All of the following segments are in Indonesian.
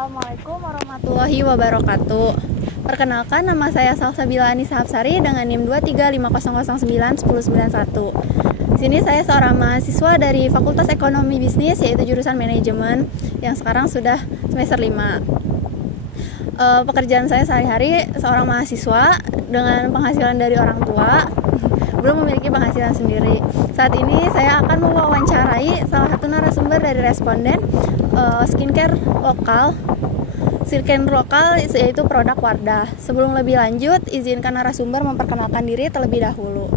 Assalamualaikum warahmatullahi wabarakatuh. Perkenalkan, nama saya Salsabila Anissa Hapsari dengan NIM 23500091091. Di sini saya seorang mahasiswa dari Fakultas Ekonomi Bisnis, yaitu jurusan manajemen, yang sekarang sudah semester 5. Pekerjaan saya sehari-hari seorang mahasiswa dengan penghasilan dari orang tua, belum memiliki penghasilan sendiri. Saat ini saya akan mewawancarai salah satu narasumber dari responden skincare lokal yaitu produk Wardah. Sebelum lebih lanjut, izinkan narasumber memperkenalkan diri terlebih dahulu.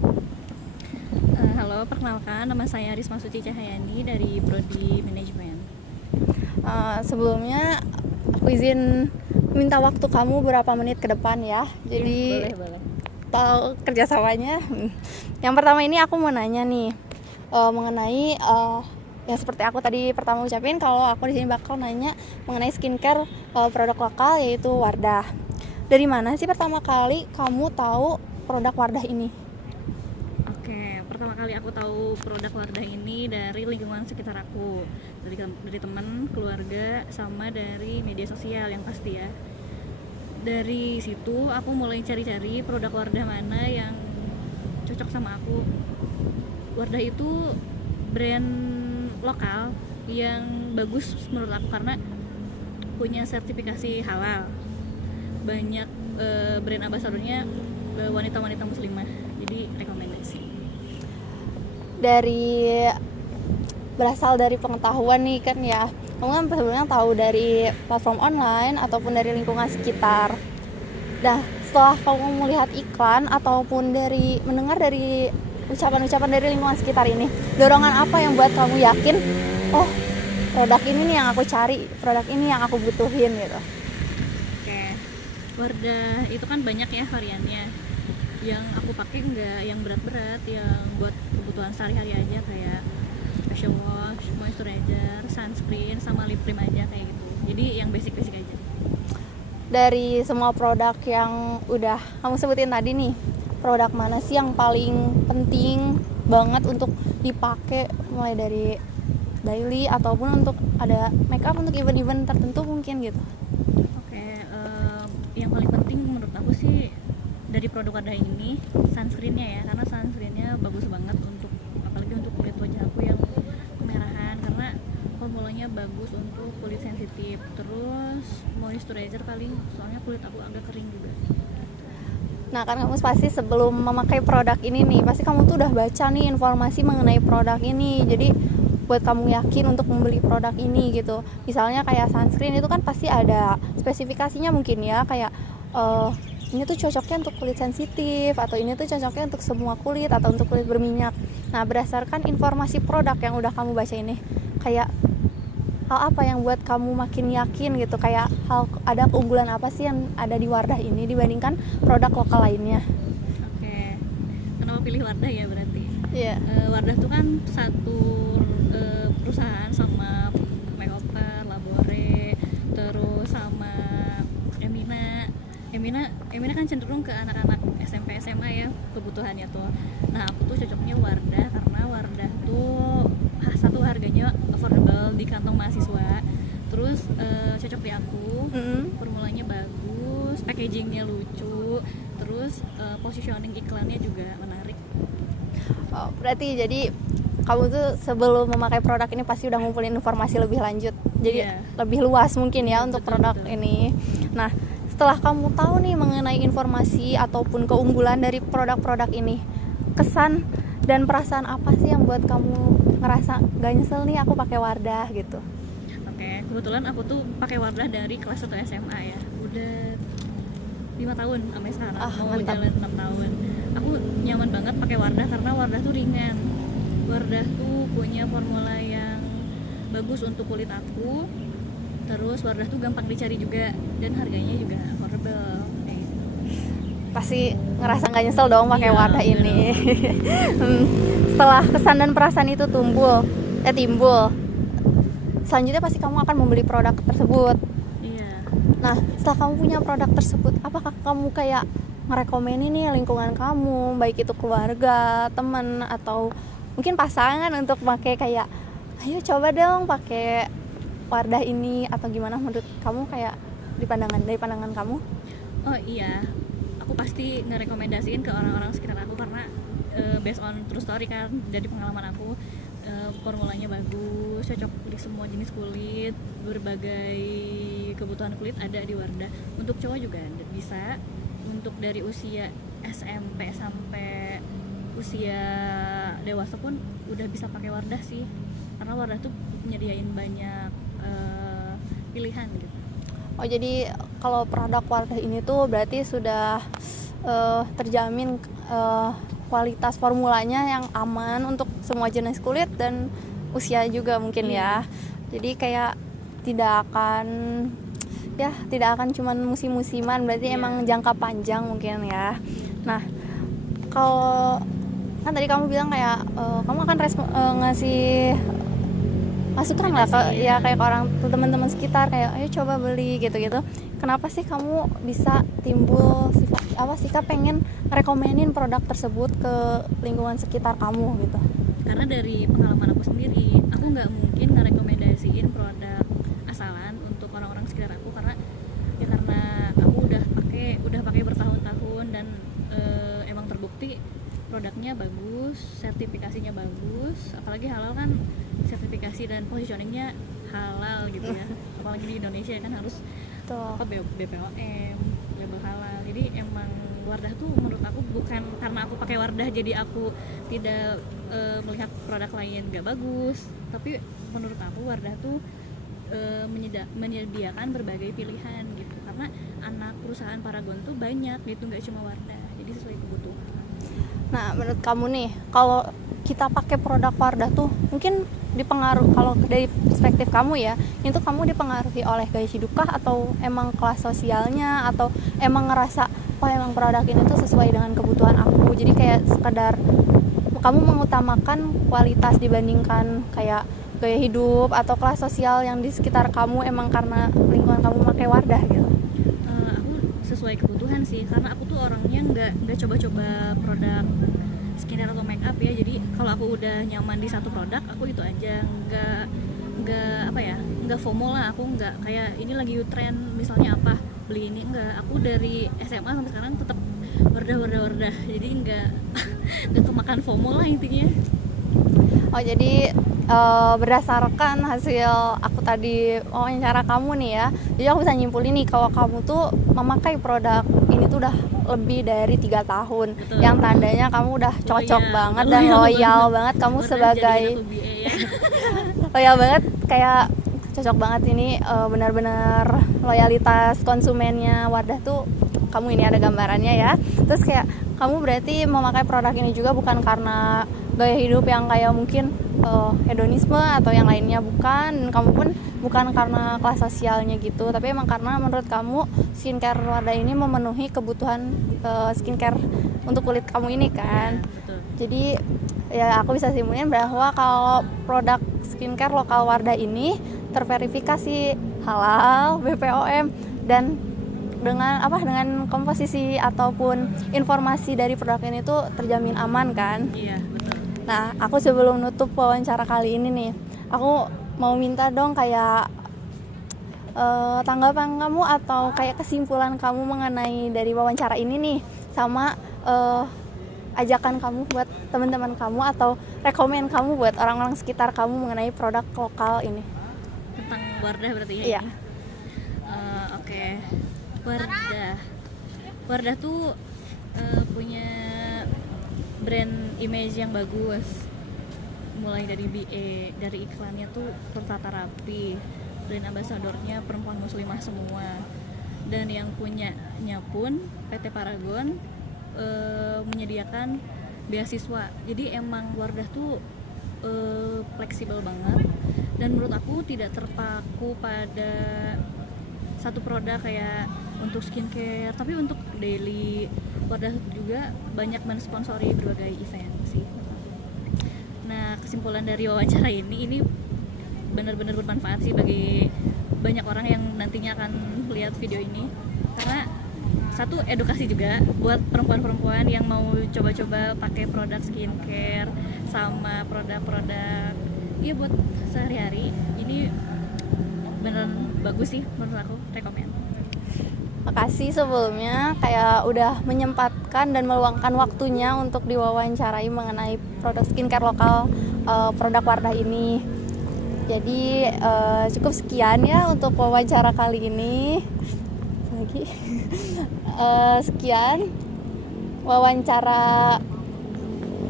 Halo, perkenalkan, nama saya Risma Suci Cahyani dari Prodi Manajemen. Sebelumnya aku izin minta waktu kamu berapa menit ke depan ya. Jadi boleh. tahu kerjasamanya. Yang pertama ini aku mau nanya nih mengenai yang seperti aku tadi pertama ucapin, kalau aku di sini bakal nanya mengenai skincare produk lokal yaitu Wardah. Dari mana sih pertama kali kamu tahu produk Wardah ini? Oke, pertama kali aku tahu produk Wardah ini dari lingkungan sekitar aku, dari teman, keluarga, sama dari media sosial yang pasti ya. Dari situ aku mulai cari-cari produk Wardah mana yang cocok sama aku. Wardah itu brand lokal yang bagus menurut aku karena punya sertifikasi halal. Banyak brand ambasadornya wanita-wanita muslimah. Jadi rekomendasi. Berasal dari pengetahuan nih kan ya, kamu kan sebelumnya tahu dari platform online ataupun dari lingkungan sekitar. Nah, setelah kamu melihat iklan ataupun mendengar dari ucapan-ucapan dari lingkungan sekitar ini, dorongan apa yang buat kamu yakin, oh produk ini nih yang aku cari, produk ini yang aku butuhin gitu? Oke, Wardah itu kan banyak ya variannya. Yang aku pakai enggak yang berat-berat, yang buat kebutuhan sehari-hari aja, kayak facial wash, moisturizer, sunscreen, sama lip cream aja kayak gitu. Jadi yang basic-basic aja. Dari semua produk yang udah kamu sebutin tadi nih, produk mana sih yang paling penting banget untuk dipakai, mulai dari daily ataupun untuk ada makeup untuk event-event tertentu mungkin gitu? Oke, yang paling penting menurut aku sih dari produk Wardah ini sunscreennya ya, karena sunscreennya bagus banget apalagi untuk kulit wajah aku yang kemerahan, karena formulanya bagus untuk kulit sensitif. Terus moisturizer paling, soalnya kulit aku agak kering juga. Nah, kan kamu pasti sebelum memakai produk ini nih, pasti kamu tuh udah baca nih informasi mengenai produk ini. Jadi buat kamu yakin untuk membeli produk ini gitu. Misalnya kayak sunscreen itu kan pasti ada spesifikasinya mungkin ya, kayak ini tuh cocoknya untuk kulit sensitif, atau ini tuh cocoknya untuk semua kulit, atau untuk kulit berminyak. Nah, berdasarkan informasi produk yang udah kamu baca ini, kayak hal apa yang buat kamu makin yakin gitu, kayak ada keunggulan apa sih yang ada di Wardah ini dibandingkan produk lokal lainnya? Oke, kenapa pilih Wardah ya berarti? Iya. Wardah tuh kan satu perusahaan sama Makeover, Labore, terus sama Emina kan cenderung ke anak-anak SMP SMA ya kebutuhannya tuh. Nah, aku tuh cocoknya Wardah karena Wardah tuh satu, harganya affordable di kantong mahasiswa. Terus cocok di aku. Formulanya bagus, packagingnya lucu, terus positioning iklannya juga menarik. Oh, berarti jadi kamu tuh sebelum memakai produk ini pasti udah ngumpulin informasi lebih lanjut, jadi lebih luas mungkin ya untuk produk ini. Nah, setelah kamu tahu nih mengenai informasi ataupun keunggulan dari produk-produk ini, kesan dan perasaan apa sih yang buat kamu ngerasa gak nyesel nih aku pakai Wardah gitu? Oke, kebetulan aku tuh pakai Wardah dari kelas 1 SMA ya, udah 5 tahun sampai sekarang, mau jalan 6 tahun. Aku nyaman banget pakai Wardah karena Wardah tuh ringan. Wardah tuh punya formula yang bagus untuk kulit aku. Terus Wardah tuh gampang dicari juga, dan harganya juga affordable. Pasti ngerasa gak nyesel dong pakai Wardah bener. ini. Setelah kesan dan perasaan itu timbul, selanjutnya pasti kamu akan membeli produk tersebut. Iya. Nah, setelah kamu punya produk tersebut, apakah kamu kayak ngerekomenin nih lingkungan kamu, baik itu keluarga, teman, atau mungkin pasangan, untuk pakai, kayak ayo coba dong pakai Wardah ini, atau gimana menurut kamu kayak dari pandangan kamu? Oh iya, aku pasti ngerekomendasiin ke orang-orang sekitar aku karena based on true story kan, dari pengalaman aku. Formulanya bagus, cocok di semua jenis kulit, berbagai kebutuhan kulit ada di Wardah. Untuk cowok juga bisa, untuk dari usia SMP sampai usia dewasa pun udah bisa pakai Wardah sih, karena Wardah tuh nyediain banyak pilihan gitu. Oh, jadi kalau produk Wardah ini tuh berarti sudah terjamin kualitas formulanya yang aman untuk semua jenis kulit dan usia juga mungkin ya. Jadi kayak tidak akan cuman musim-musiman, berarti emang jangka panjang mungkin ya. Nah, kalau kan tadi kamu bilang kayak kamu akan ngasih masukan lah kayak ke orang, teman-teman sekitar, kayak ayo coba beli gitu-gitu. Kenapa sih kamu bisa timbul sikap pengen rekomenin produk tersebut ke lingkungan sekitar kamu gitu? Karena dari pengalaman aku sendiri, aku nggak mungkin ngerekomendasiin produk asalan untuk orang-orang sekitar aku, karena aku udah pakai bertahun-tahun dan emang terbukti produknya bagus, sertifikasinya bagus, apalagi halal kan, sertifikasi dan positioningnya halal gitu ya. Apalagi di Indonesia kan harus BPOM, label halal. Jadi emang Wardah tuh menurut aku, bukan karena aku pakai Wardah jadi aku tidak melihat produk lain gak bagus, tapi menurut aku Wardah tuh menyediakan berbagai pilihan gitu, karena anak perusahaan Paragon tuh banyak gitu, gak cuma Wardah, jadi sesuai kebutuhan. Nah, menurut kamu nih, kalau kita pakai produk Wardah tuh mungkin kalau dari perspektif kamu ya, itu kamu dipengaruhi oleh gaya hidup kah, atau emang kelas sosialnya, atau emang ngerasa oh emang produk ini tuh sesuai dengan kebutuhan aku, jadi kayak sekedar kamu mengutamakan kualitas dibandingkan kayak gaya hidup atau kelas sosial yang di sekitar kamu, emang karena lingkungan kamu pakai Wardah gitu? Aku sesuai kebutuhan sih, karena aku tuh orangnya nggak coba-coba produk skincare atau make up ya. Jadi kalau aku udah nyaman di satu produk, aku itu aja, nggak FOMO lah. Aku nggak kayak ini lagi trend misalnya apa, beli ini, enggak. Aku dari SMA sampai sekarang tetap Wardah, jadi nggak kemakan FOMO lah intinya. Oh, jadi berdasarkan hasil aku tadi wawancara kamu nih ya, jadi aku bisa nyimpulin nih kalau kamu tuh memakai produk ini tuh udah lebih dari 3 tahun. Betul. Yang tandanya kamu udah cocok banget dan loyal banget kamu sebagai loyal banget, kayak cocok banget ini, benar-benar loyalitas konsumennya Wardah tuh kamu ini ada gambarannya ya. Terus kayak kamu berarti memakai produk ini juga bukan karena gaya hidup yang kayak mungkin hedonisme atau yang lainnya, bukan. Kamu pun bukan karena kelas sosialnya gitu, tapi emang karena menurut kamu skincare Wardah ini memenuhi kebutuhan skincare untuk kulit kamu ini kan. Betul. Jadi ya aku bisa simpulin bahwa kalau produk skincare lokal Wardah ini terverifikasi halal, BPOM, dan dengan komposisi ataupun informasi dari produk ini tuh terjamin aman kan. Iya, betul. Nah, aku sebelum nutup wawancara kali ini nih, aku mau minta dong kayak tanggapan kamu atau kayak kesimpulan kamu mengenai dari wawancara ini nih, sama ajakan kamu buat teman-teman kamu atau rekomen kamu buat orang-orang sekitar kamu mengenai produk lokal ini. Tentang Wardah berarti ya? Iya. Oke. Wardah tuh punya brand image yang bagus, mulai dari dari iklannya tuh tertata rapi, brand ambasadornya perempuan muslimah semua, dan yang punyanya pun PT Paragon menyediakan beasiswa. Jadi emang Wardah tuh fleksibel banget, dan menurut aku tidak terpaku pada satu produk kayak untuk skincare, tapi untuk daily Wardah juga banyak mensponsori berbagai event sih. Nah, kesimpulan dari wawancara ini benar-benar bermanfaat sih bagi banyak orang yang nantinya akan lihat video ini, karena satu, edukasi juga buat perempuan-perempuan yang mau coba-coba pakai produk skincare sama produk-produk buat sehari-hari. Ini beneran bagus sih menurut aku, rekomend. Makasih sebelumnya kayak udah menyempatkan dan meluangkan waktunya untuk diwawancarai mengenai produk skincare lokal produk Wardah ini. Jadi cukup sekian ya untuk wawancara kali ini. Lagi sekian wawancara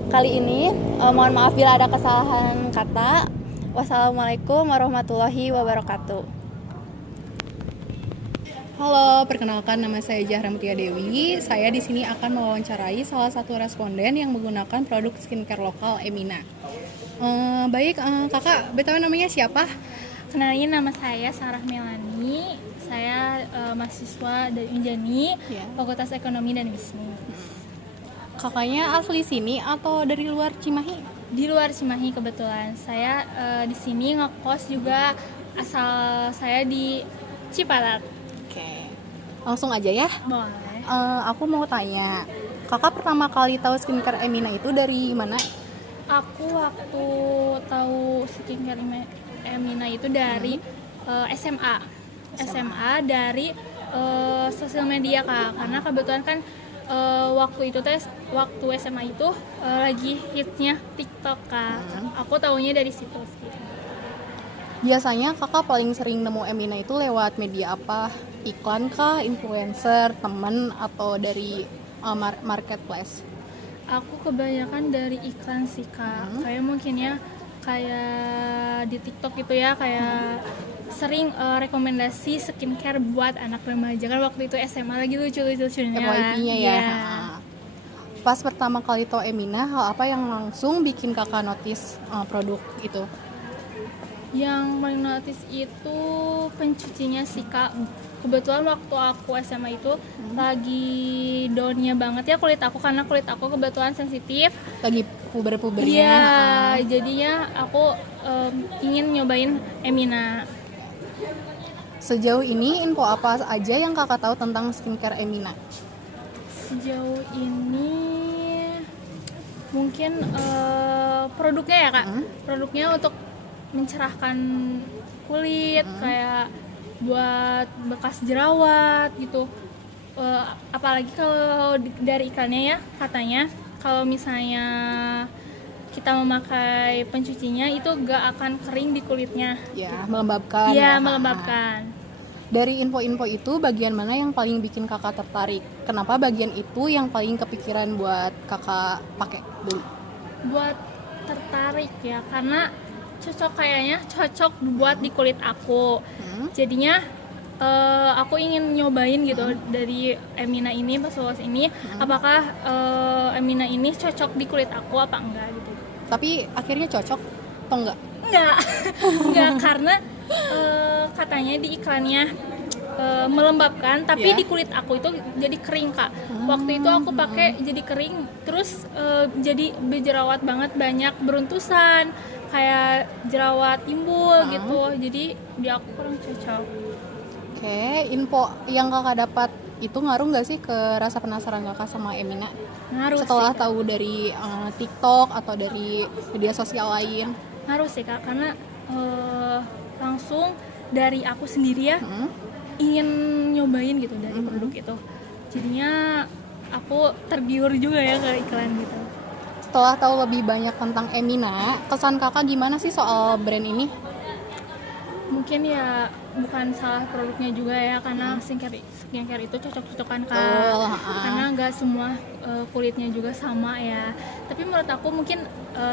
kali ini. Mohon maaf bila ada kesalahan kata. Wassalamualaikum warahmatullahi wabarakatuh. Halo, perkenalkan nama saya Zahra Mutia Dewi. Saya di sini akan mewawancarai salah satu responden yang menggunakan produk skincare lokal Emina. Baik, kakak, BTW namanya siapa? Kenalin, nama saya Sarah Melani. Saya mahasiswa dari Unjani, Fakultas Ekonomi dan Bisnis. Kakaknya asli sini atau dari luar Cimahi? Di luar Cimahi kebetulan. Saya di sini ngekos juga, asal saya di Cipatat. Oke, langsung aja ya. Boleh. Aku mau tanya, kakak pertama kali tahu skincare Emina itu dari mana? Aku waktu tahu skincare Emina itu dari SMA dari sosial media Kak, karena kebetulan kan waktu SMA itu lagi hitsnya TikTok Kak. Aku tahunya dari situ sih. Biasanya kakak paling sering nemu Emina itu lewat media apa? Iklan kah, influencer, temen, atau dari marketplace? Aku kebanyakan dari iklan sih Kak. Kayak mungkin ya kayak di TikTok gitu ya, kayak sering rekomendasi skincare buat anak remaja. Kan waktu itu SMA lagi lucu-lucunya FYP-nya ya. Pas pertama kali tahu Emina, hal apa yang langsung bikin kakak notice produk itu? Yang paling notice itu pencucinya sih Kak. Kebetulan waktu aku SMA itu lagi down-nya banget ya kulit aku, karena kulit aku kebetulan sensitif. Lagi puber-pubernya. Iya, jadinya aku ingin nyobain Emina. Sejauh ini info apa aja yang kakak tahu tentang skincare Emina? Sejauh ini mungkin produknya ya Kak. Produknya untuk mencerahkan kulit, kayak buat bekas jerawat gitu. Apalagi kalau dari iklannya ya, katanya kalau misalnya kita memakai pencucinya itu gak akan kering di kulitnya. Ya, melembabkan. Iya, melembabkan. Dari info-info itu, bagian mana yang paling bikin kakak tertarik? Kenapa bagian itu yang paling kepikiran buat kakak pakai dulu? Buat tertarik ya, karena kayaknya cocok buat di kulit aku. Jadinya aku ingin nyobain gitu dari Emina ini, pas lolos ini, apakah Emina ini cocok di kulit aku apa enggak gitu. Tapi akhirnya cocok atau enggak? Enggak, karena katanya di iklannya melembabkan, tapi di kulit aku itu jadi kering Kak. Waktu itu aku pakai jadi kering, terus jadi berjerawat banget, banyak beruntusan, kayak jerawat timbul gitu. Jadi di aku kurang cocok. Oke, info yang kakak dapat itu ngaruh nggak sih ke rasa penasaran kakak sama Emina? Ngaruh setelah sih, tahu dari TikTok atau dari media sosial lain? ngaruh sih Kak, karena langsung dari aku sendiri ya ingin nyobain gitu dari produk itu. Jadinya aku tergiur juga ya ke iklan gitu. Setelah tahu lebih banyak tentang Emina, kesan kakak gimana sih soal brand ini? Mungkin ya bukan salah produknya juga ya, karena skincare itu cocok-cocokan Kak. Karena nggak semua kulitnya juga sama ya. Tapi menurut aku mungkin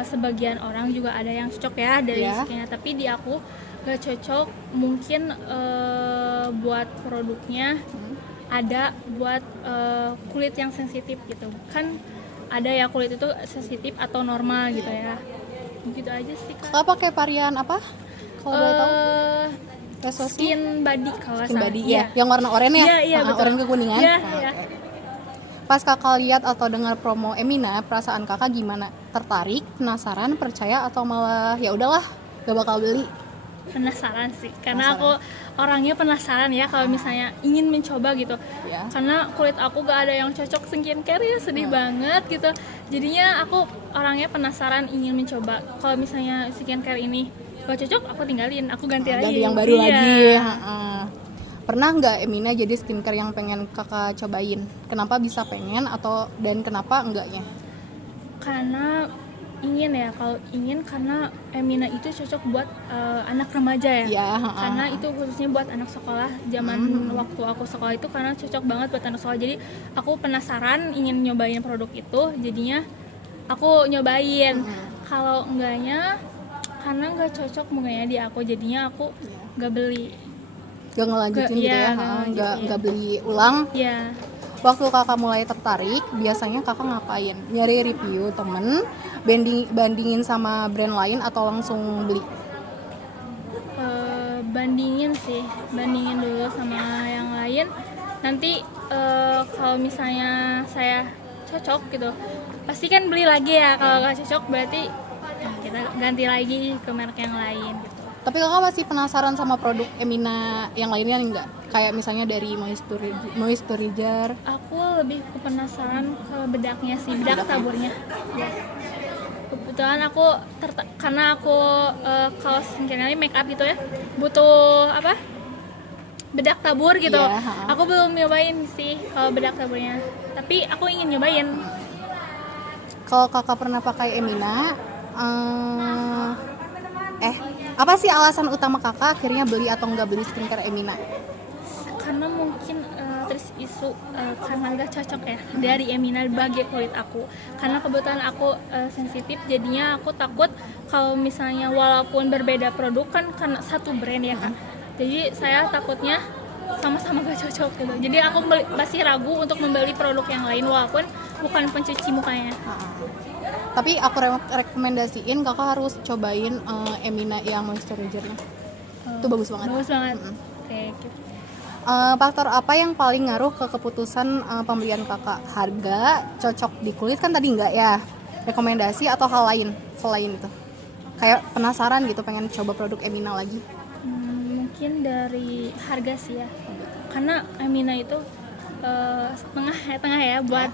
sebagian orang juga ada yang cocok ya dari skincare, tapi di aku nggak cocok. Mungkin buat produknya ada buat kulit yang sensitif gitu. Kan ada ya kulit itu sensitif atau normal gitu ya. Begitu aja sih Kak. Kakak pakai varian apa? Kalau boleh tahu? Skin body kalau Skin body ya, yang warna oranye ya? Iya, betul. Oranye kekuningan. Iya, Nah, iya. oke. Pas kakak lihat atau dengar promo Emina, perasaan kakak gimana? Tertarik, penasaran, percaya, atau malah ya udahlah, gak bakal beli? Penasaran sih, karena aku orangnya penasaran ya kalau misalnya ingin mencoba gitu. Karena kulit aku gak ada yang cocok skincare ya, sedih banget gitu. Jadinya aku orangnya penasaran, ingin mencoba. Kalau misalnya skincare ini Kalau cocok aku tinggalin, aku ganti lagi. Ganti yang baru Iya. lagi. Pernah nggak Emina jadi skincare yang pengen kakak cobain? Kenapa bisa pengen dan kenapa enggaknya? Karena ingin ya, kalau ingin karena Emina itu cocok buat anak remaja ya. Iya, Karena itu khususnya buat anak sekolah. Zaman waktu aku sekolah itu karena cocok banget buat anak sekolah. Jadi aku penasaran ingin nyobain produk itu, jadinya aku nyobain. Kalau enggaknya karena nggak cocok mungkinnya di aku, jadinya aku nggak beli. Gak ngelanjutin gitu Iya, ya? Nggak beli ulang. Ya, Waktu kakak mulai tertarik, biasanya kakak ngapain? Nyari review temen, bandingin sama brand lain atau langsung beli? bandingin dulu sama yang lain. Nanti kalau misalnya saya cocok gitu, pasti kan beli lagi ya. Kalau nggak cocok berarti kita ganti lagi ke merek yang lain gitu. Tapi kakak masih penasaran sama produk Emina yang lainnya enggak? Kayak misalnya dari moisturizer. Aku lebih penasaran ke bedaknya sih, bedak taburnya. Ya. Kebetulan aku karena aku kalau skincare make up gitu ya, butuh apa? Bedak tabur gitu. Iya, Aku belum nyobain sih kalau bedak taburnya. Tapi aku ingin nyobain. Kalau kakak pernah pakai Emina, apa sih alasan utama kakak akhirnya beli atau nggak beli skincare Emina? Karena mungkin terus isu karena nggak cocok ya dari Emina bagi kulit aku. Karena kebetulan aku sensitif, jadinya aku takut kalau misalnya walaupun berbeda produk kan karena satu brand ya kan. Jadi saya takutnya sama-sama gak cocok gitu. Jadi aku masih ragu untuk membeli produk yang lain walaupun bukan pencuci mukanya. Tapi aku rekomendasiin kakak harus cobain Emina yang moisturizernya. Itu bagus banget. Bagus banget. Oke, gitu. Faktor apa yang paling ngaruh ke keputusan pembelian kakak? Harga, cocok di kulit kan tadi enggak ya? Rekomendasi atau hal lain selain itu? Kayak penasaran gitu pengen coba produk Emina lagi. Mungkin dari harga sih ya. Karena Emina itu tengah ya buat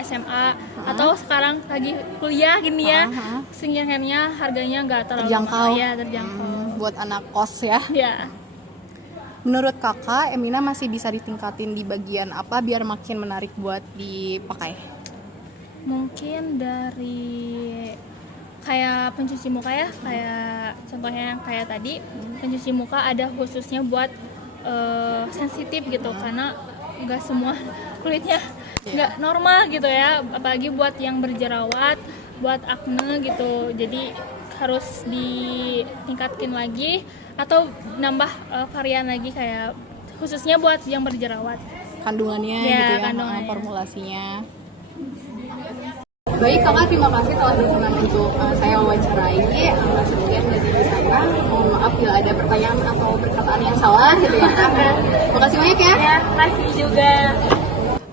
SMA atau sekarang lagi kuliah gini ya. Skincare-nya harganya nggak terlalu Terjangkau. mahal ya, terjangkau. Buat anak kos ya. Ya. Menurut kakak, Emina masih bisa ditingkatin di bagian apa biar makin menarik buat dipakai? Mungkin dari kayak pencuci muka ya, kayak contohnya kayak tadi pencuci muka ada khususnya buat sensitif gitu, karena nggak semua kulitnya nggak normal gitu ya, apalagi buat yang berjerawat, buat akne gitu. Jadi harus ditingkatin lagi atau nambah varian lagi kayak khususnya buat yang berjerawat. Kandungannya Ya, gitu ya, kandungannya. formulasinya. Baik kakak, terima kasih telah berkenan untuk saya wawancarai. Sekian dari saya. Mohon maaf bila ada pertanyaan atau perkataan yang salah gitu ya. Terima kasih banyak ya. Ya, makasih juga.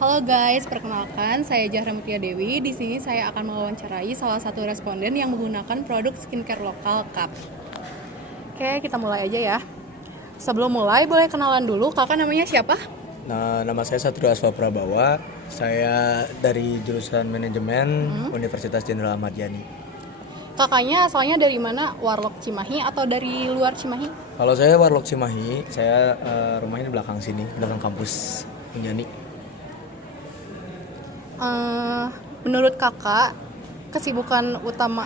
Halo guys, perkenalkan saya Zahra Mutia Dewi. Di sini saya akan mewawancarai salah satu responden yang menggunakan produk skincare lokal KAP. Oke, kita mulai aja ya. Sebelum mulai, boleh kenalan dulu. Kakak namanya siapa? Nah, nama saya Satrio Aswa Prabawa. Saya dari jurusan manajemen Universitas Jenderal Ahmad Yani. Kakaknya asalnya dari mana? Warlock Cimahi atau dari luar Cimahi? Kalau saya Warlock Cimahi, saya rumahnya di belakang sini, belakang kampus Unyani. Menurut kakak, kesibukan utama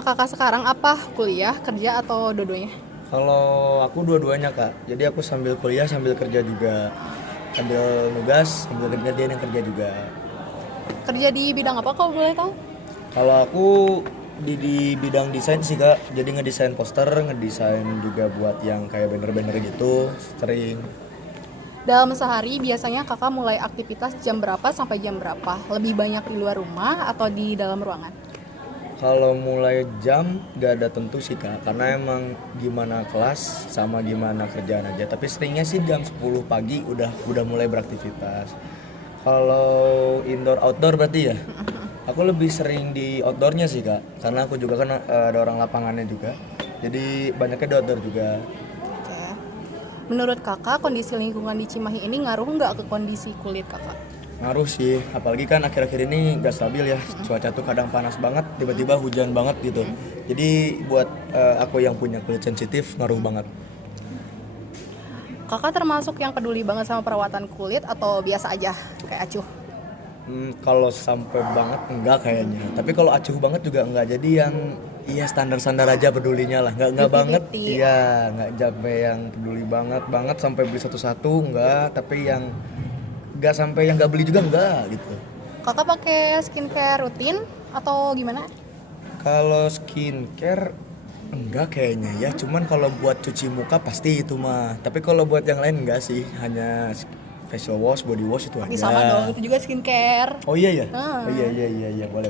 kakak sekarang apa? Kuliah, kerja, atau dua-duanya? Kalau aku dua-duanya kak, jadi aku sambil kuliah sambil kerja juga, sambil nugas sambil kerja, dia yang kerja juga. Kerja di bidang apa kalau boleh tahu? Kalau aku di bidang desain sih kak, jadi ngedesain poster, ngedesain juga buat yang kayak banner-banner gitu, sering. Dalam sehari biasanya kakak mulai aktivitas jam berapa sampai jam berapa? Lebih banyak di luar rumah atau di dalam ruangan? Kalau mulai jam gak ada tentu sih kak, karena emang gimana kelas sama gimana kerjaan aja. Tapi seringnya sih jam 10 pagi udah mulai beraktivitas. Kalau indoor outdoor berarti ya, aku lebih sering di outdoornya sih kak, karena aku juga kan ada orang lapangannya juga. Jadi banyaknya di outdoor juga. Oke. Menurut kakak kondisi lingkungan di Cimahi ini ngaruh nggak ke kondisi kulit kakak? Ngaruh sih, apalagi kan akhir-akhir ini gak stabil ya, cuaca tuh kadang panas banget, tiba-tiba hujan banget gitu. Jadi buat aku yang punya kulit sensitif ngaruh banget. Kakak termasuk yang peduli banget sama perawatan kulit atau biasa aja kayak acuh? Kalau sampai banget enggak kayaknya, tapi kalau acuh banget juga enggak. Jadi yang iya standar-standar aja pedulinya lah, enggak banget. Iya, enggak sampai yang peduli banget sampai beli satu-satu enggak, tapi yang enggak sampai yang enggak beli juga enggak gitu. Kakak pakai skincare rutin atau gimana? Kalau skincare enggak kayaknya ya, cuman kalau buat cuci muka pasti itu mah. Tapi kalau buat yang lain enggak sih, hanya facial wash, body wash itu aja. Sama dong, itu juga skincare. Oh iya ya? Oh iya, boleh.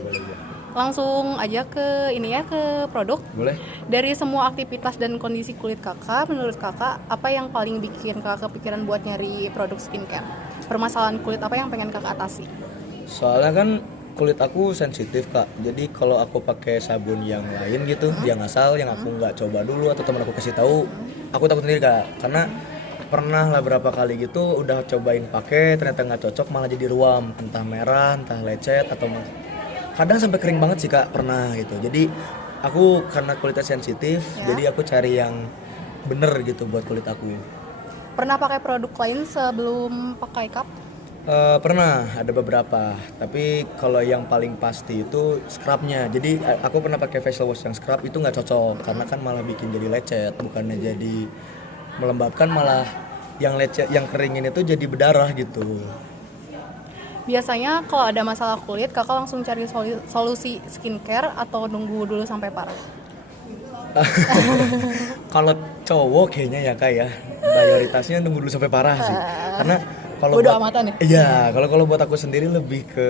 Langsung aja ke ini ya, ke produk. Boleh? Dari semua aktivitas dan kondisi kulit kakak, menurut kakak apa yang paling bikin kakak kepikiran buat nyari produk skincare? Permasalahan kulit apa yang pengen kakak atasi? Soalnya kan kulit aku sensitif kak, jadi kalau aku pakai sabun yang lain gitu, yang asal, yang aku nggak coba dulu atau teman aku kasih tahu, aku takut sendiri kak. Karena pernah lah berapa kali gitu udah cobain pakai, ternyata nggak cocok, malah jadi ruam, entah merah, entah lecet, atau kadang sampai kering banget sih kak, pernah gitu. Jadi aku karena kulitnya sensitif, jadi aku cari yang bener gitu buat kulit aku. Pernah pakai produk lain sebelum pakai cup? Pernah, ada beberapa. Tapi kalau yang paling pasti itu scrubnya. Jadi aku pernah pakai facial wash yang scrub, itu nggak cocok karena kan malah bikin jadi lecet, bukannya jadi melembabkan, malah yang lecet, yang keringin itu jadi berdarah gitu. Biasanya kalau ada masalah kulit, kakak langsung cari solusi skincare atau nunggu dulu sampai parah? Kalau cowok kayaknya ya kak ya, mayoritasnya nunggu dulu sampai parah sih. Karena kalau Bodo amatan ya? Iya, kalau buat aku sendiri lebih ke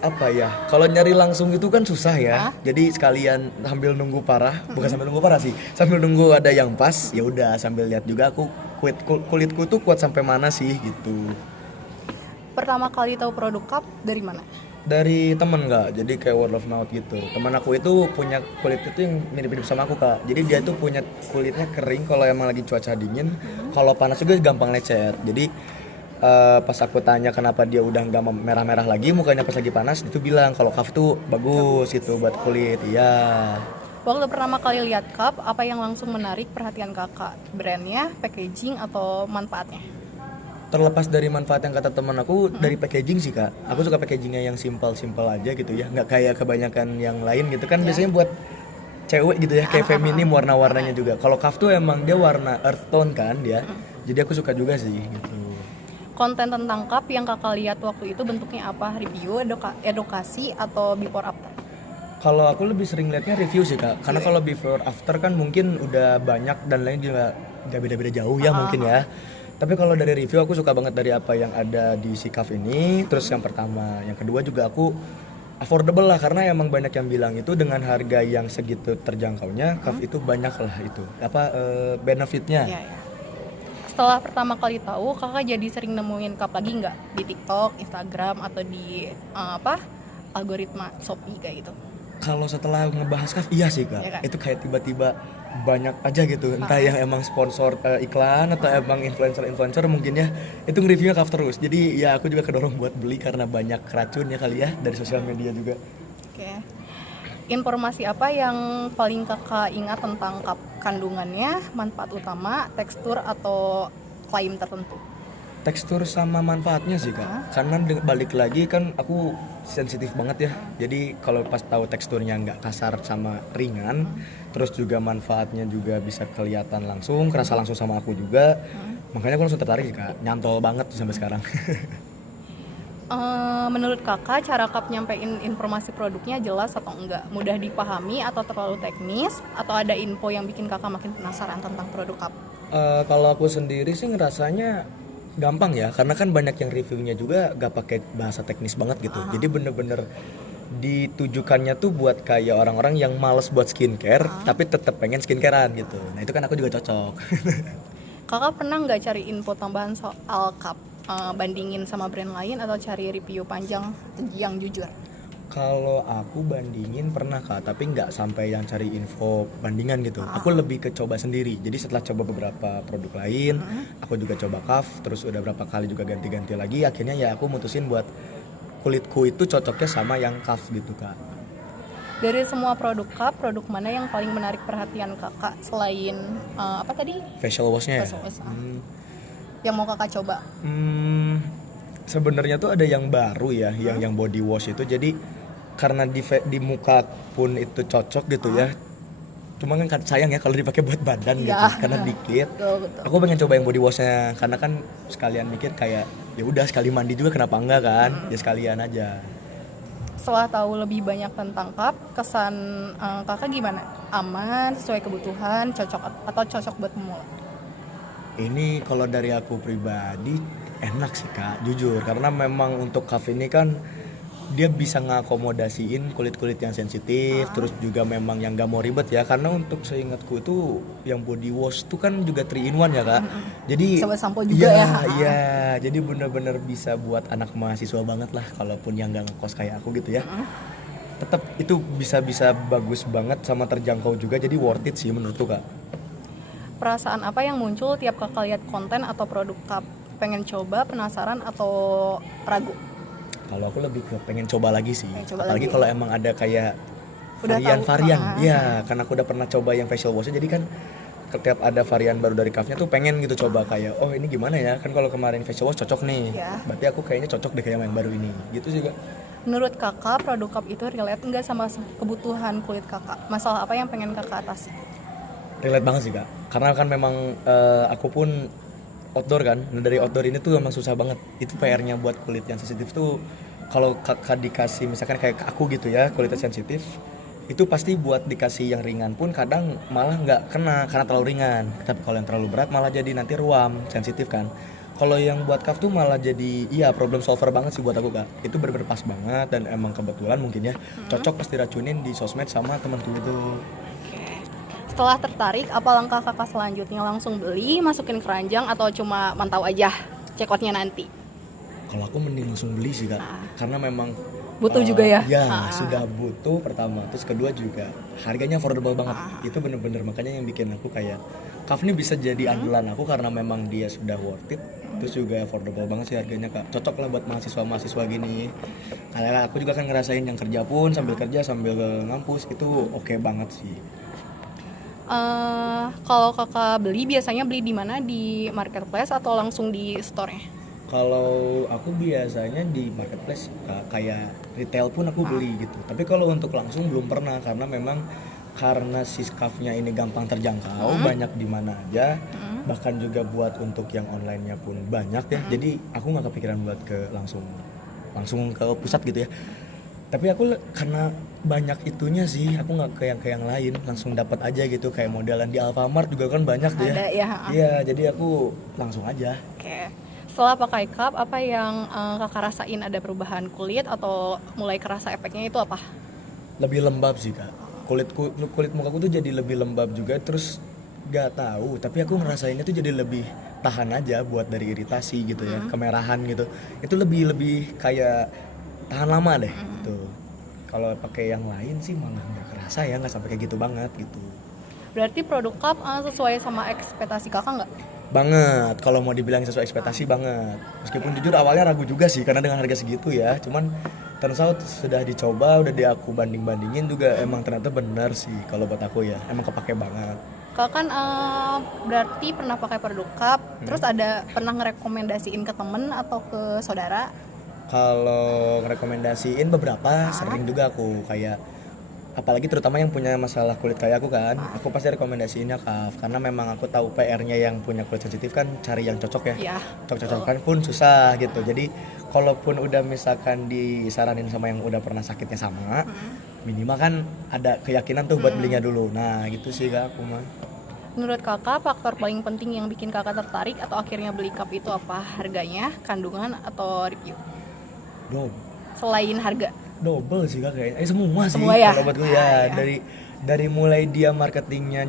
apa ya? Kalau nyari langsung itu kan susah ya. Jadi sekalian sambil nunggu parah, bukan sambil nunggu parah sih, sambil nunggu ada yang pas, ya udah sambil lihat juga aku kulitku tuh kuat sampai mana sih gitu. Pertama kali tahu produk cup dari mana? Dari temen kak, jadi kayak word of mouth gitu. Teman aku itu punya kulit itu yang mirip-mirip sama aku kak. Jadi dia tuh punya kulitnya kering kalau emang lagi cuaca dingin. Kalau panas juga gampang lecet. Jadi pas aku tanya kenapa dia udah nggak merah-merah lagi mukanya pas lagi panas, itu bilang kalau Kaf tuh bagus itu buat kulit. Iya. Waktu pertama kali lihat cup, apa yang langsung menarik perhatian kakak? Brandnya, packaging, atau manfaatnya? Terlepas dari manfaat yang kata teman aku, dari packaging sih kak. Aku suka packagingnya yang simple aja gitu ya, nggak kayak kebanyakan yang lain gitu kan. Biasanya buat cewek gitu ya, kayak feminim warna-warnanya juga. Kalau Kaf tuh emang dia warna earth tone kan dia, jadi aku suka juga sih gitu. Konten tentang cup yang kakak lihat waktu itu bentuknya apa? Review, edukasi, atau before after? Kalau aku lebih sering liatnya review sih kak, karena kalau before after kan mungkin udah banyak dan lain juga nggak beda-beda jauh ya mungkin ya. Tapi kalau dari review aku suka banget dari apa yang ada di si Kaf ini. Terus yang pertama, yang kedua juga aku affordable lah, karena emang banyak yang bilang itu dengan harga yang segitu terjangkaunya, Kaf itu banyak lah itu benefitnya. Ya. Setelah pertama kali tahu, kakak jadi sering nemuin cup lagi nggak di TikTok, Instagram, atau di algoritma Shopee kayak gitu? Kalau setelah ngebahas Kaf, iya sih kak, Ya, Kak? itu kayak tiba-tiba banyak aja gitu, entah yang emang sponsor iklan atau emang influencer mungkin ya, itu nge-reviewnya Kaf terus. Jadi ya aku juga kedorong buat beli karena banyak racunnya kali ya dari sosial media juga. Oke. Informasi apa yang paling kakak ingat tentang cup? Kandungannya, manfaat utama, tekstur, atau klaim tertentu? Tekstur sama manfaatnya sih kak, karena balik lagi kan aku sensitif banget ya. Jadi kalau pas tahu teksturnya nggak kasar sama ringan, terus juga manfaatnya juga bisa kelihatan langsung, kerasa langsung sama aku juga, makanya aku langsung tertarik sih kak. Nyantol banget sampai sekarang. Menurut kakak, cara cup nyampein informasi produknya jelas atau enggak? Mudah dipahami atau terlalu teknis? Atau ada info yang bikin kakak makin penasaran tentang produk cup? Kalau aku sendiri sih ngerasanya gampang ya, karena kan banyak yang reviewnya juga gak pakai bahasa teknis banget gitu. Jadi bener-bener ditujukannya tuh buat kayak orang-orang yang males buat skincare tapi tetap pengen skincarean gitu. Nah itu kan aku juga cocok. Kakak pernah nggak cari info tambahan soal cup? Bandingin sama brand lain atau cari review panjang yang jujur? Kalau aku bandingin pernah Kak, tapi nggak sampai yang cari info bandingan gitu. Aku lebih ke coba sendiri. Jadi setelah coba beberapa produk lain, aku juga coba Kaf, terus udah berapa kali juga ganti-ganti lagi. Akhirnya ya aku mutusin buat kulitku itu cocoknya sama yang Kaf gitu Kak. Dari semua produk Kak, produk mana yang paling menarik perhatian kakak selain apa tadi? Facial washnya ya? Facial wash, yang mau kakak coba? Sebenarnya tuh ada yang baru ya, yang body wash itu. Jadi karena di muka pun itu cocok gitu ya. Cuma kan sayang ya kalau dipakai buat badan gitu, karena dikit. Betul. Aku pengen coba yang body washnya, karena kan sekalian mikir kayak ya udah sekali mandi juga kenapa enggak kan? Ya sekalian aja. Setelah tahu lebih banyak tentang Kap, kesan kakak gimana? Aman, sesuai kebutuhan, cocok atau cocok buat pemula? Ini kalau dari aku pribadi enak sih Kak, jujur. Karena memang untuk Kaf ini kan dia bisa ngakomodasiin kulit-kulit yang sensitif, terus juga memang yang gak mau ribet ya. Karena untuk seingatku itu yang body wash tuh kan juga 3 in 1 ya Kak. Jadi Sama sampo juga ya. Iya, jadi bener-bener bisa buat anak mahasiswa banget lah, kalaupun yang gak ngekos kayak aku gitu ya. Tetap itu bisa bagus banget sama terjangkau juga, jadi worth it sih menurutku Kak. Perasaan apa yang muncul tiap kakak lihat konten atau produk Kap? Pengen coba, penasaran, atau ragu? Kalau aku lebih ke pengen coba lagi sih. Apalagi lagi. kalau emang ada kayak Udah varian-varian. tahu. Iya, karena aku udah pernah coba yang facial washnya, jadi kan setiap ada varian baru dari Kafnya tuh pengen gitu coba kayak oh ini gimana ya, kan kalau kemarin facial wash cocok nih. Iya. Berarti aku kayaknya cocok deh kayak yang baru ini. Gitu sih Kak. Menurut kakak, produk Kap itu relate nggak sama kebutuhan kulit kakak? Masalah apa yang pengen kakak atasi? Relate banget sih Kak. Karena kan memang aku pun outdoor kan. Nah, dari outdoor ini tuh memang susah banget. Itu PR-nya buat kulit yang sensitif tuh. Kalau kakak dikasih misalkan kayak aku gitu ya, kulitnya sensitif, itu pasti buat dikasih yang ringan pun kadang malah nggak kena karena terlalu ringan. Tapi kalau yang terlalu berat malah jadi nanti ruam, sensitif kan. Kalau yang buat Kaf tuh malah jadi problem solver banget sih buat aku Kak. Itu bener-bener pas banget dan emang kebetulan mungkin ya cocok pas diracunin di sosmed sama temanku itu. Setelah tertarik, apa langkah kakak selanjutnya? Langsung beli, masukin keranjang, atau cuma mantau aja check out-nya nanti? Kalau aku mending langsung beli sih Kak. Karena memang Butuh juga ya? Ya, sudah butuh pertama. Terus kedua juga harganya affordable banget. Itu bener-bener makanya yang bikin aku kayak Kaf ini bisa jadi andalan aku karena memang dia sudah worth it. Terus juga affordable banget sih harganya Kak. Cocok lah buat mahasiswa-mahasiswa gini. Karena aku juga kan ngerasain yang kerja pun sambil kerja sambil ngampus itu oke banget sih. Kalau kakak beli, biasanya beli di mana? Di marketplace atau langsung di store-nya? Kalau aku biasanya di marketplace kayak retail pun aku beli gitu. Tapi kalau untuk langsung belum pernah karena memang karena si Scarf-nya ini gampang terjangkau, banyak di mana aja. Bahkan juga buat untuk yang online-nya pun banyak ya. Jadi aku nggak kepikiran buat ke langsung ke pusat gitu ya. Tapi aku karena banyak itunya sih, aku nggak ke yang lain, langsung dapat aja gitu kayak modelan di Alfamart juga kan banyak tuh ya. Ada ya. Iya, jadi aku langsung aja. Oke. Setelah pakai Kap, apa yang kakak rasain? Ada perubahan kulit atau mulai kerasa efeknya itu apa? Lebih lembab sih Kak. Kulit mukaku tuh jadi lebih lembab juga, terus gak tahu, tapi aku ngerasainnya tuh jadi lebih tahan aja buat dari iritasi gitu ya, kemerahan gitu. Itu lebih kayak tahan lama deh gitu. Kalau pakai yang lain sih malah nggak kerasa ya, nggak sampai kayak gitu banget gitu. Berarti produk Kap sesuai sama ekspektasi kakak nggak? Banget, kalau mau dibilang sesuai ekspektasi banget. Meskipun jujur awalnya ragu juga sih karena dengan harga segitu ya. Cuman turns out sudah dicoba, udah aku banding-bandingin juga emang ternyata benar sih kalau buat aku ya. Emang kepake banget. Kakak kan berarti pernah pakai produk Kap, terus ada pernah ngerekomendasiin ke temen atau ke saudara? Kalau ngerekomendasiin beberapa sering juga aku kayak apalagi terutama yang punya masalah kulit kayak aku kan, aku pasti rekomendasiinnya Kaf karena memang aku tahu PR-nya yang punya kulit sensitif kan cari yang cocok ya. Iya. Cocok-cocokan pun susah gitu. Jadi kalaupun udah misalkan disaranin sama yang udah pernah sakitnya sama, minimal kan ada keyakinan tuh buat belinya dulu. Nah, gitu sih Kak aku mah. Menurut kakak, faktor paling penting yang bikin kakak tertarik atau akhirnya beli Kap itu apa? Harganya, kandungan, atau review? Selain harga? Double sih Kak kayaknya. Semua sih ya? kalau buat gue ya. Dari mulai dia marketingnya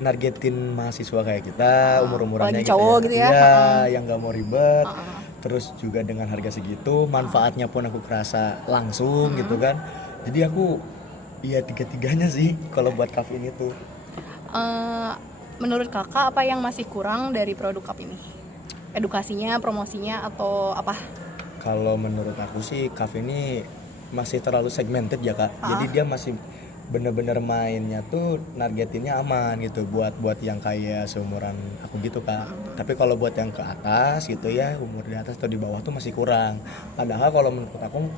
nargetin mahasiswa kayak kita, umur-umurannya apalagi cowok gitu ya. Iya, yang gak mau ribet. terus juga dengan harga segitu, manfaatnya pun aku kerasa langsung gitu kan. Jadi aku iya tiga-tiganya sih kalau buat cup ini tuh. Menurut kakak apa yang masih kurang dari produk cup ini? Edukasinya, promosinya, atau apa? Kalau menurut aku sih cup ini masih terlalu segmented ya kak. Jadi dia masih bener-bener mainnya tuh nargetinnya aman gitu buat yang kayak seumuran aku gitu kak. Tapi kalau buat yang ke atas gitu ya, umur di atas atau di bawah tuh masih kurang. Padahal kalau menurut aku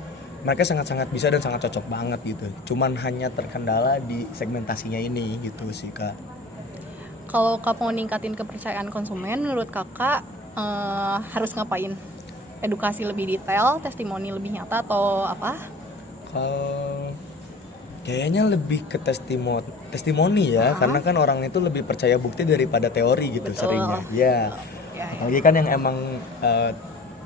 mereka sangat-sangat bisa dan sangat cocok banget gitu. Cuman hanya terkendala di segmentasinya ini gitu sih kak. Kalau kak mau ningkatin kepercayaan konsumen, menurut kakak harus ngapain? Edukasi lebih detail, testimoni lebih nyata, atau apa? Kayaknya lebih ke testimoni ya, karena kan orang itu lebih percaya bukti daripada teori gitu. Betul. Seringnya. Ya. Apalagi kan yang emang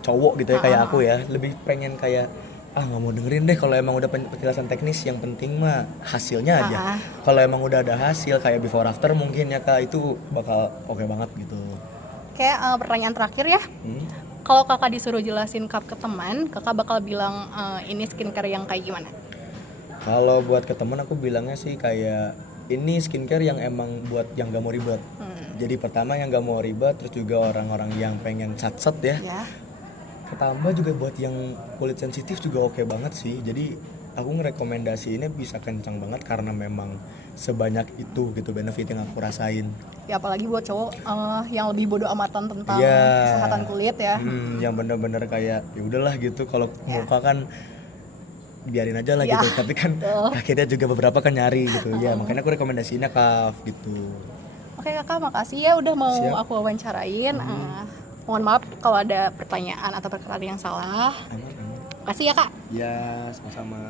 cowok gitu ya kayak aku ya, lebih pengen kayak nggak mau dengerin deh kalau emang udah penjelasan teknis, yang penting mah hasilnya aja. Kalau emang udah ada hasil kayak before after mungkin ya kak, itu bakal oke banget gitu. Kayak pertanyaan terakhir ya. Kalau kakak disuruh jelasin cup ke teman, kakak bakal bilang ini skincare yang kayak gimana? Kalau buat ke teman aku bilangnya sih kayak ini skincare yang emang buat yang gak mau ribet. Jadi pertama yang gak mau ribet, terus juga orang-orang yang pengen sat-set ya. Ketambah juga buat yang kulit sensitif juga oke banget sih. Jadi aku ngerekomendasiinnya bisa kencang banget karena memang sebanyak itu gitu benefit yang aku rasain. Ya apalagi buat cowok yang lebih bodo amatan tentang kesehatan kulit ya. Yang bener-bener kayak ya udahlah gitu, kalau muka kan biarin aja lah gitu, tapi kan akhirnya juga beberapa kan nyari gitu ya, makanya aku rekomendasinya Kaf gitu. Oke kakak, makasih ya udah mau aku wawancarain. Mohon maaf kalau ada pertanyaan atau perkataan yang salah. Makasih ya kak. Ya sama-sama.